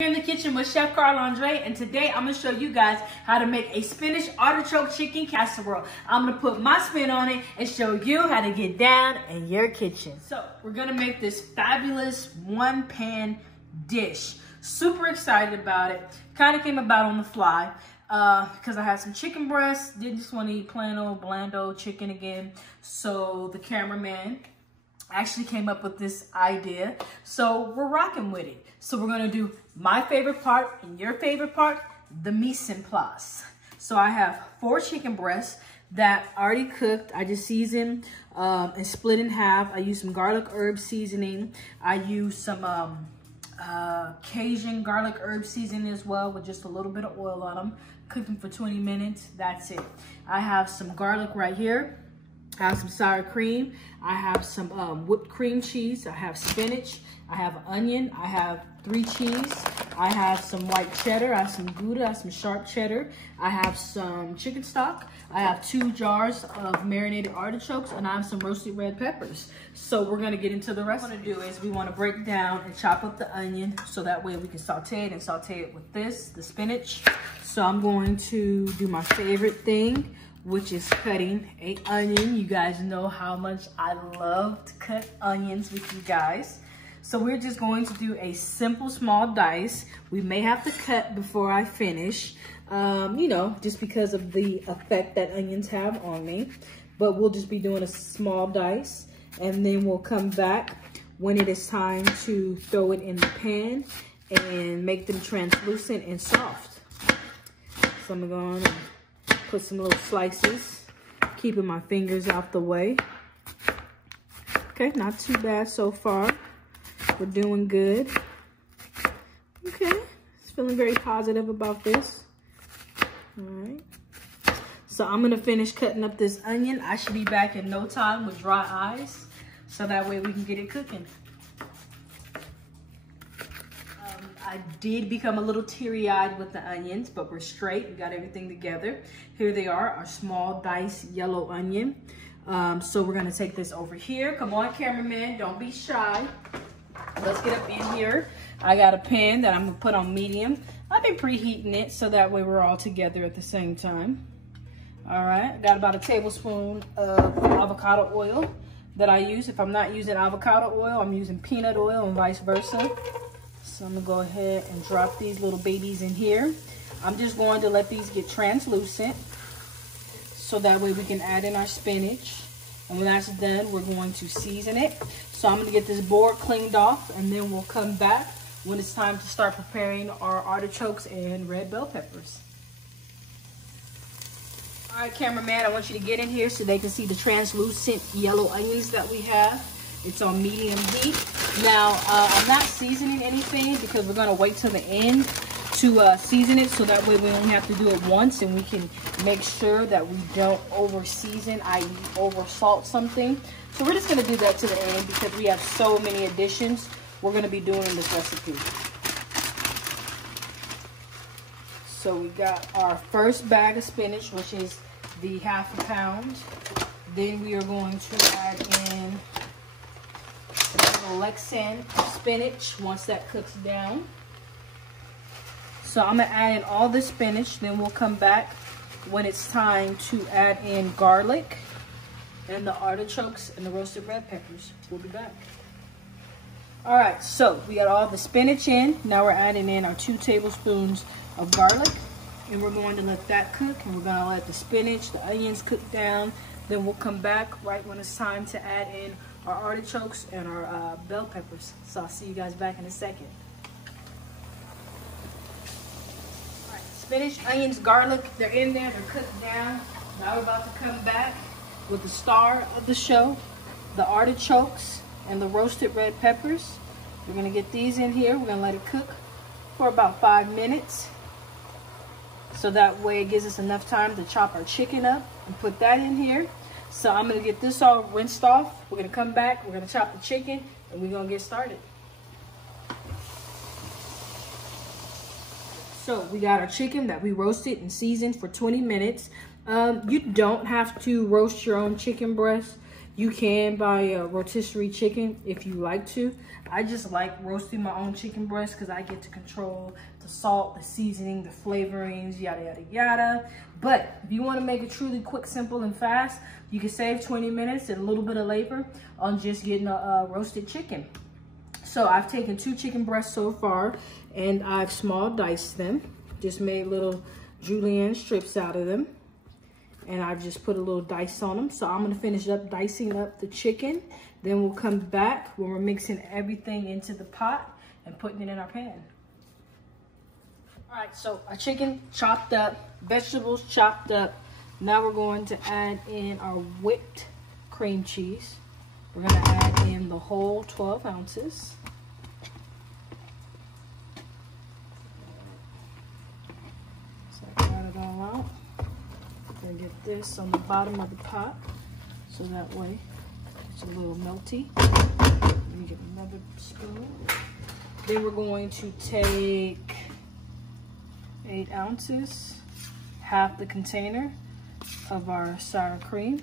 Here in the kitchen with Chef Carla, and today I'm going to show you guys how to make a spinach artichoke chicken casserole. I'm going to put my spin on it and show you how to get down in your kitchen. So we're going to make this fabulous one-pan dish. Super excited about it. Kind of came about on the fly because I had some chicken breasts. Didn't just want to eat plain old blando chicken again. So the cameraman actually came up with this idea. So we're rocking with it. So we're going to do my favorite part and your favorite part, the mise en place. So I have 4 chicken breasts that already cooked. I just seasoned and split in half. I use some garlic herb seasoning. I use some Cajun garlic herb seasoning as well with just a little bit of oil on them. Cook them for 20 minutes. That's it. I have some garlic right here. I have some sour cream. I have some whipped cream cheese. I have spinach. I have onion. I have 3 cheese. I have some white cheddar. I have some Gouda. I have some sharp cheddar. I have some chicken stock. I have 2 jars of marinated artichokes, and I have some roasted red peppers. So we're gonna get into the rest. What we want to do is we want to break down and chop up the onion so that way we can saute it and saute it with this, the spinach. So I'm going to do my favorite thing, which is cutting an onion. You guys know how much I love to cut onions with you guys. So we're just going to do a simple small dice. We may have to cut before I finish, you know, just because of the effect that onions have on me. But we'll just be doing a small dice, and then we'll come back when it is time to throw it in the pan and make them translucent and soft. So I'm going to put some little slices, keeping my fingers out the way. Okay, not too bad so far. We're doing good. Okay, feeling very positive about this. All right. So I'm gonna finish cutting up this onion. I should be back in no time with dry eyes, so that way we can get it cooking. I did become a little teary-eyed with the onions, but we're straight. We got everything together. Here they are, our small diced yellow onion. So we're gonna take this over here. Come on, cameraman, don't be shy. Let's get up in here. I got a pan that I'm gonna put on medium. I've been preheating it so that way we're all together at the same time. All right, I got about a tablespoon of avocado oil that I use. If I'm not using avocado oil, I'm using peanut oil and vice versa. So I'm gonna go ahead and drop these little babies in here. I'm just going to let these get translucent so that way we can add in our spinach. And when that's done, we're going to season it. So I'm gonna get this board cleaned off, and then we'll come back when it's time to start preparing our artichokes and red bell peppers. All right, cameraman, I want you to get in here so they can see the translucent yellow onions that we have. It's on medium heat. Now, I'm not seasoning anything because we're gonna wait till the end to season it, so that way we only have to do it once and we can make sure that we don't over season, i.e. over salt something. So we're just gonna do that to the end because we have so many additions we're gonna be doing in this recipe. So we got our first bag of spinach, which is the ½ pound. Then we are going to add in a little lexan spinach once that cooks down. So I'm gonna add in all the spinach, then we'll come back when it's time to add in garlic and the artichokes and the roasted red peppers. We'll be back. All right, so we got all the spinach in. Now we're adding in our 2 tablespoons of garlic, and we're going to let that cook, and we're gonna let the spinach, the onions cook down. Then we'll come back right when it's time to add in our artichokes and our bell peppers. So I'll see you guys back in a second. Spinach, onions, garlic, they're in there, they're cooked down. Now we're about to come back with the star of the show, the artichokes and the roasted red peppers. We're gonna get these in here. We're gonna let it cook for about 5 minutes. So that way it gives us enough time to chop our chicken up and put that in here. So I'm gonna get this all rinsed off. We're gonna come back, we're gonna chop the chicken, and we're gonna get started. So we got our chicken that we roasted and seasoned for 20 minutes. You don't have to roast your own chicken breast. You can buy a rotisserie chicken if you like to. I just like roasting my own chicken breast because I get to control the salt, the seasoning, the flavorings, yada, yada, yada. But if you want to make it truly quick, simple, and fast, you can save 20 minutes and a little bit of labor on just getting a roasted chicken. So I've taken 2 chicken breasts so far, and I've small diced them. Just made little julienne strips out of them. And I've just put a little dice on them. So I'm gonna finish up dicing up the chicken. Then we'll come back when we're mixing everything into the pot and putting it in our pan. All right, so our chicken chopped up, vegetables chopped up. Now we're going to add in our whipped cream cheese. We're gonna add in the whole 12 ounces. So I got it all out. We're gonna get this on the bottom of the pot, so that way it's a little melty. Let me get another spoon. Then we're going to take 8 ounces, half the container of our sour cream.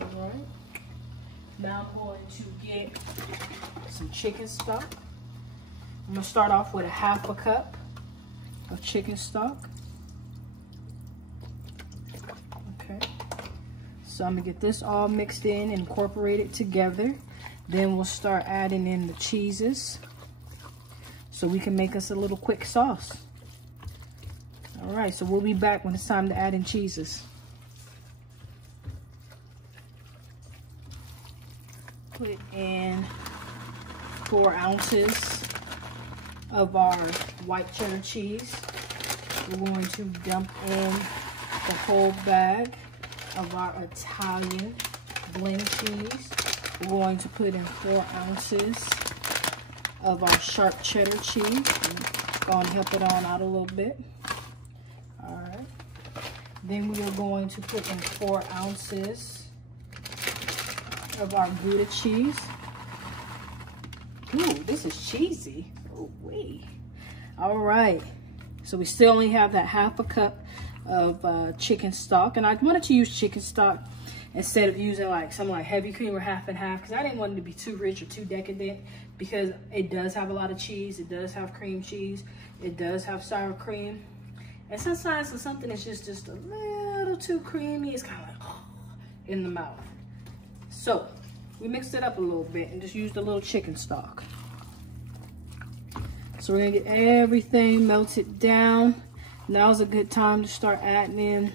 All right. Now I'm going to get some chicken stock. I'm gonna start off with a half a cup of chicken stock. Okay. So I'm gonna get this all mixed in and incorporated together. Then we'll start adding in the cheeses so we can make us a little quick sauce. All right, so we'll be back when it's time to add in cheeses. Put in 4 ounces of our white cheddar cheese. We're going to dump in the whole bag of our Italian blend cheese. We're going to put in 4 ounces of our sharp cheddar cheese. Go and help it on out a little bit. All right. Then we are going to put in 4 ounces of our Gouda cheese. Ooh, this is cheesy. Oh, wait. All right. So we still only have that half a cup of chicken stock. And I wanted to use chicken stock instead of using like some like heavy cream or half and half, because I didn't want it to be too rich or too decadent, because it does have a lot of cheese. It does have cream cheese. It does have sour cream. And sometimes when something is just a little too creamy, it's kind of like oh, in the mouth. So we mixed it up a little bit and just used a little chicken stock. So we're gonna get everything melted down. Now's a good time to start adding in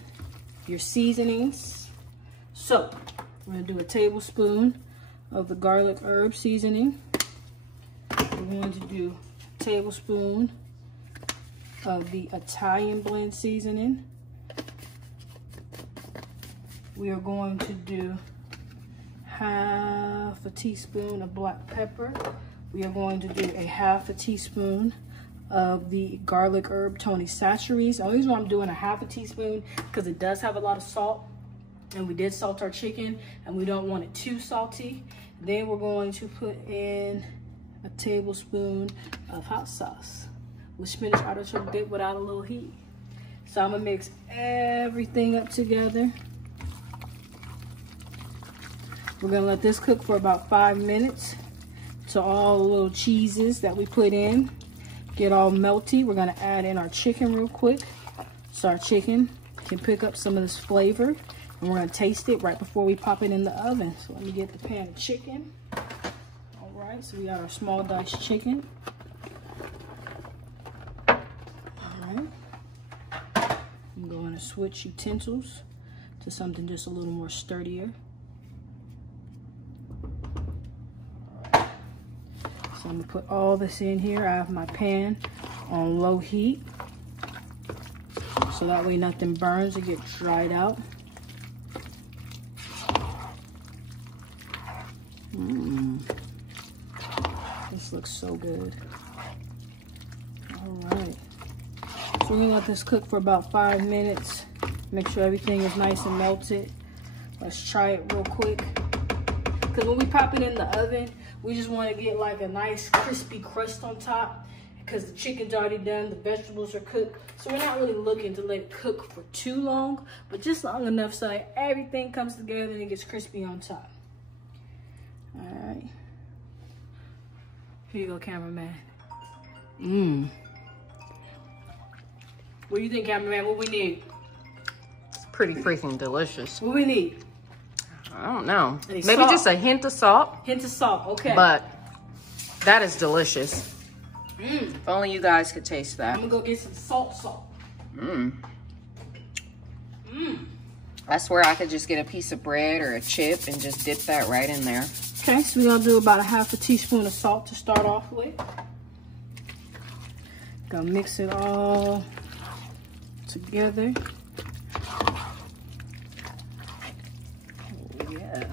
your seasonings. So we're gonna do a tablespoon of the garlic herb seasoning. We're going to do a tablespoon of the Italian blend seasoning. We are going to do half a teaspoon of black pepper. We are going to do a half a teaspoon of the garlic herb Tony Chachere's. The only reason why I'm doing a half a teaspoon because it does have a lot of salt, and we did salt our chicken and we don't want it too salty. Then we're going to put in a tablespoon of hot sauce with spinach artichoke dip without a little heat. So I'm gonna mix everything up together. We're gonna let this cook for about 5 minutes till all the little cheeses that we put in get all melty. We're gonna add in our chicken real quick so our chicken can pick up some of this flavor, and we're gonna taste it right before we pop it in the oven. So let me get the pan of chicken. All right, so we got our small diced chicken. All right, I'm going to switch utensils to something just a little more sturdier. So I'm gonna put all this in here. I have my pan on low heat, so that way nothing burns, it gets dried out. This looks so good. All right, so we're gonna let this cook for about 5 minutes. Make sure everything is nice and melted. Let's try it real quick, because when we pop it in the oven, we just want to get like a nice crispy crust on top. because the chicken's already done, the vegetables are cooked. So we're not really looking to let it cook for too long, but just long enough so that everything comes together and it gets crispy on top. All right. Here you go, cameraman. What do you think, cameraman? What we need? It's pretty freaking delicious. What we need? I don't know. Maybe salt. Just a hint of salt. Hint of salt, okay. But that is delicious. If only you guys could taste that. I'm gonna go get some salt. That's where I could just get a piece of bread or a chip and just dip that right in there. Okay, so we're gonna do about a half a teaspoon of salt to start off with. Gonna mix it all together. Oh yeah,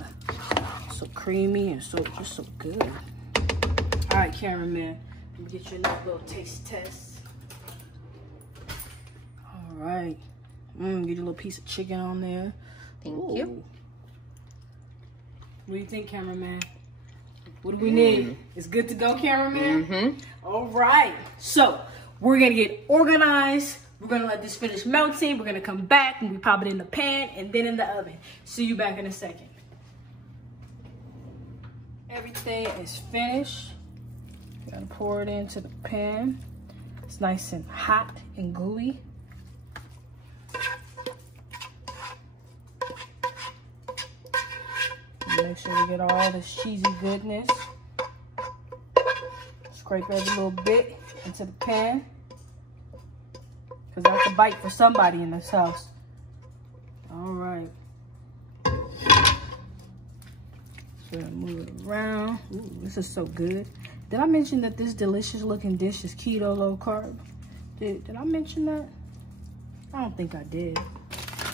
so creamy and so just so good. All right, cameraman, let me get you another little taste test. All right, get a little piece of chicken on there. Thank you. What do you think, cameraman? What do we need? It's good to go, cameraman? All right, so we're gonna get organized. We're gonna let this finish melting. We're gonna come back and we pop it in the pan and then in the oven. See you back in a second. Everything is finished. Gotta pour it into the pan. It's nice and hot and gooey. Make sure we get all this cheesy goodness. Scrape every little bit into the pan. Because that's a bite for somebody in this house. All right. So we're gonna move it around. Ooh, this is so good. Did I mention that this delicious looking dish is keto, low carb? Did I mention that? I don't think I did.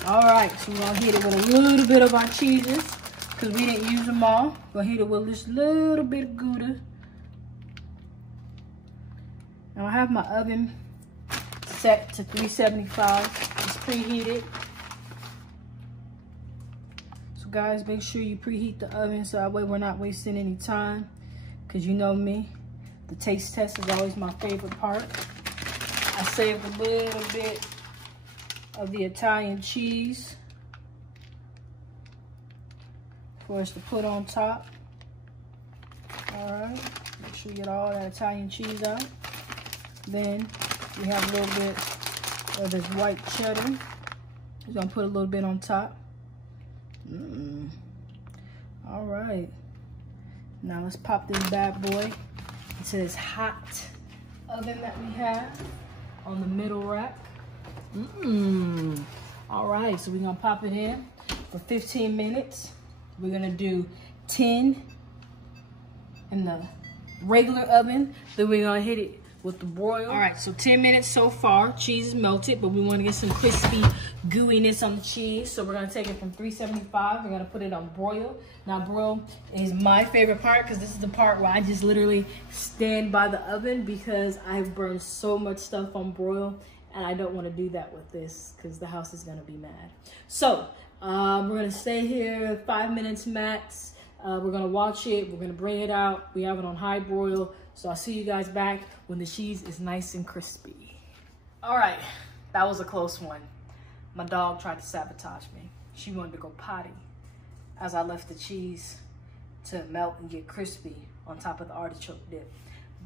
All right, so we're gonna hit it with a little bit of our cheeses because we didn't use them all. We're gonna hit it with just a little bit of Gouda. Now I have my oven set to 375. It's preheated. So guys, make sure you preheat the oven so that way we're not wasting any time. Because you know me, the taste test is always my favorite part. I saved a little bit of the Italian cheese for us to put on top. All right, make sure you get all that Italian cheese out. Then we have a little bit of this white cheddar. We're gonna put a little bit on top. All right. Now let's pop this bad boy into this hot oven that we have on the middle rack. All right, so we're gonna pop it in for 15 minutes. We're gonna do 10 in the regular oven. Then we're gonna hit it with the broil. All right, so 10 minutes so far. Cheese is melted, but we want to get some crispy gooiness on the cheese. So we're going to take it from 375. We're going to put it on broil. Now, broil is my favorite part because this is the part where I just literally stand by the oven because I've burned so much stuff on broil, and I don't want to do that with this because the house is going to be mad. So we're going to stay here 5 minutes max. We're going to watch it. We're going to bring it out. We have it on high broil. So I'll see you guys back when the cheese is nice and crispy. All right, that was a close one. My dog tried to sabotage me. She wanted to go potty as I left the cheese to melt and get crispy on top of the artichoke dip.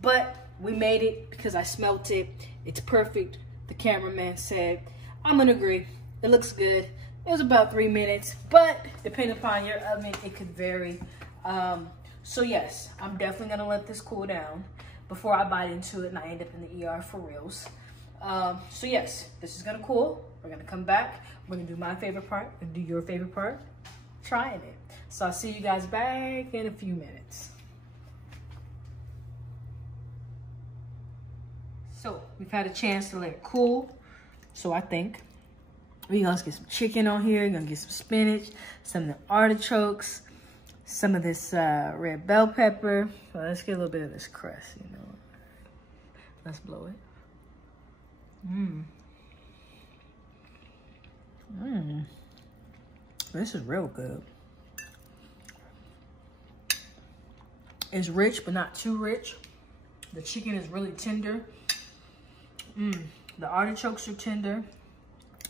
But we made it because I smelt it. It's perfect. The cameraman said, I'm gonna agree. It looks good. It was about 3 minutes, but depending upon your oven, it could vary. So yes, I'm definitely gonna let this cool down before I bite into it and I end up in the ER for reals. So yes, this is gonna cool. We're gonna come back. We're gonna do my favorite part and do your favorite part, trying it. So I'll see you guys back in a few minutes. So we've had a chance to let it cool. So I think we're gonna get some chicken on here. We're gonna get some spinach, some of the artichokes, some of this red bell pepper. Well, let's get a little bit of this crust, you know. Let's blow it. This is real good. It's rich, but not too rich. The chicken is really tender. The artichokes are tender.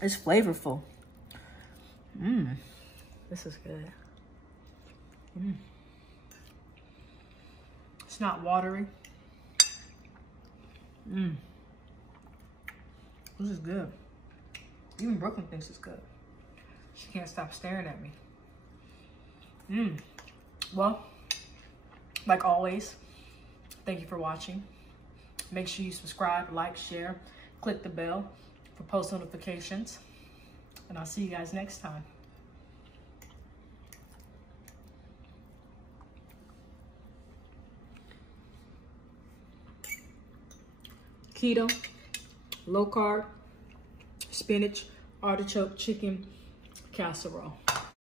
It's flavorful. This is good. It's not watery. This is good. Even Brooklyn thinks it's good. She can't stop staring at me. Well, like always, thank you for watching. Make sure you subscribe, like, share, click the bell for post notifications. And I'll see you guys next time. Keto, low carb, spinach, artichoke chicken casserole.